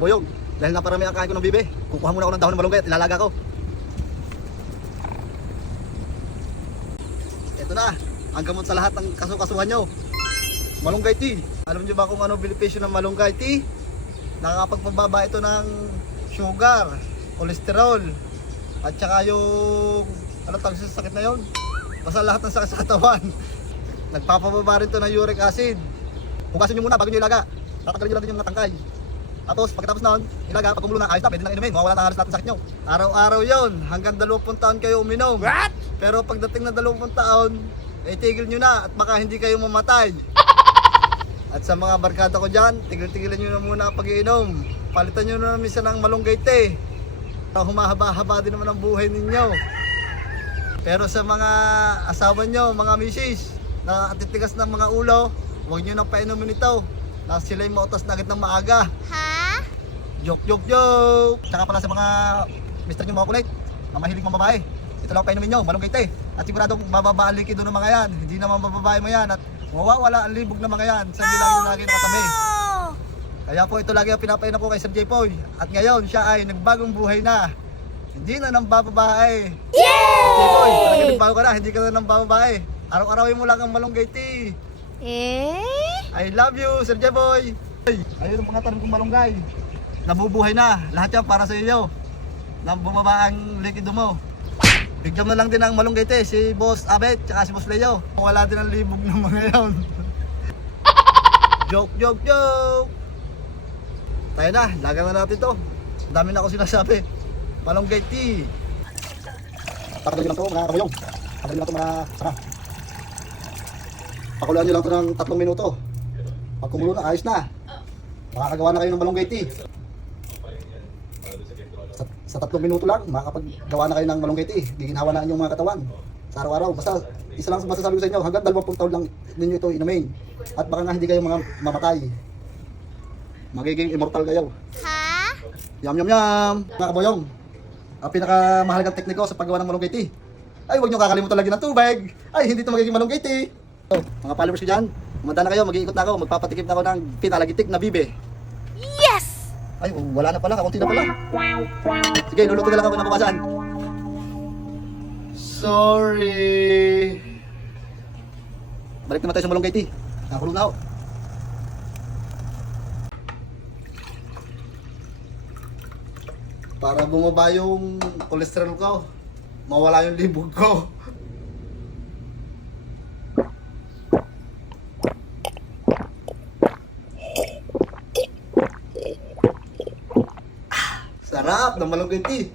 kaboyong. Dahil naparami ang kain ko ng bibe, kukuha muna ako ng dahon ng malunggay at ilalaga ko. Ito na, ang gamot sa lahat ng kasukasuhan nyo. Malunggay tea. Alam nyo ba kung ano benepisyo ng malunggay tea? Nakakapagpababa ito ng sugar, cholesterol, at saka yung ano tawag sa sakit na yon? Basta lahat ng sakit sa katawan. Nagpapababa rin ito ng uric acid. Hugasin nyo muna bago nyo ilaga. Tatanggalin nyo natin yung natangkay. Tapos pagkatapos noon, ilaga, pag kumulo na, ayos na, pwede nang inumin. Mawawala na halos lahat ng sakit nyo. Araw-araw yon, hanggang 20 taon kayo uminom. What? Pero pagdating na 20 taon, tigil nyo na at baka hindi kayo mamatay. At sa mga barkada ko dyan, tigil-tigilan nyo na muna ang pag-iinom. Palitan nyo na minsan ng malunggay tea. Humahaba-haba din naman ang buhay ninyo. Pero sa mga asawa nyo, mga misis, na titigas ng mga ulo, huwag nyo nang painumin ito. Na sila'y mautas na agad ng maaga. Ha? Joke, joke, joke! Tsaka pala sa mga mister nyo mga kulit, na mahilig mga babae, ito lang painumin nyo, malunggay tea. At siguradong bababa ang likido ng mga yan. Hindi naman bababae mo yan. At mawawala ang libog ng mga yan. Sa inyo lagi nakatabi. Kaya po ito lagi ang pinapainom ko kay Sir J-Poy. At ngayon siya ay nagbagong buhay na. Hindi na nang bababae. Yay! J-Poy, talaga nagbago ka na. Hindi ka na nang bababae. Araw-arawin mo lang ang malunggay tea. I love you, Sir J-Boy. Ayun ang pangatanong kong malunggay. Nabubuhay na. Lahat yan para sa iyo. Nang bumaba ang likido mo. Bigyan mo lang din ang malunggay tea si Boss Abet tsaka si Boss Leo. Wala din ang libog ng mga yon. Joke, joke, joke. Tayo na, lagang na natin to. Dami na ako sinasabi. Malunggay tea. Pakadali lang to mga kabayong. Pakadali lang to mga saka. Pakuluan nyo lang to ng 3 minuto. Pag kumulo na, ayos na. Makakagawa na kayo ng malunggay tea. Sa 3 minuto lang, makakapaggawa na kayo ng malunggay tea. Giginhawa na inyong mga katawan. Sa araw-araw, basta isa lang masasabi ko sa inyo, hanggang 20 taon lang ninyo ito inumin. At baka nga hindi kayo mga mamatay. Magiging immortal kayo. Ha? Yum yum yum! Mga kaboyong, ang pinakamahalagang tekniko sa paggawa ng malunggay tea, ay huwag nyo kakalimutan lagi ng tubig. Ay hindi ito magiging malunggay tea. So, mga followers ko dyan, umanda na kayo, mag-iikot na ako, magpapatikim na ako ng pinalagitik na bibe. Yes! Ay, wala na pala, kakunti na pala. Sige, luluto na lang ako ng bukasan. Sorry. Balik naman tayo sa malunggay tea. Nakakulong na ako. Para bumaba yung cholesterol ko, mawala yung libog ko. Sarap ng malunggay tea.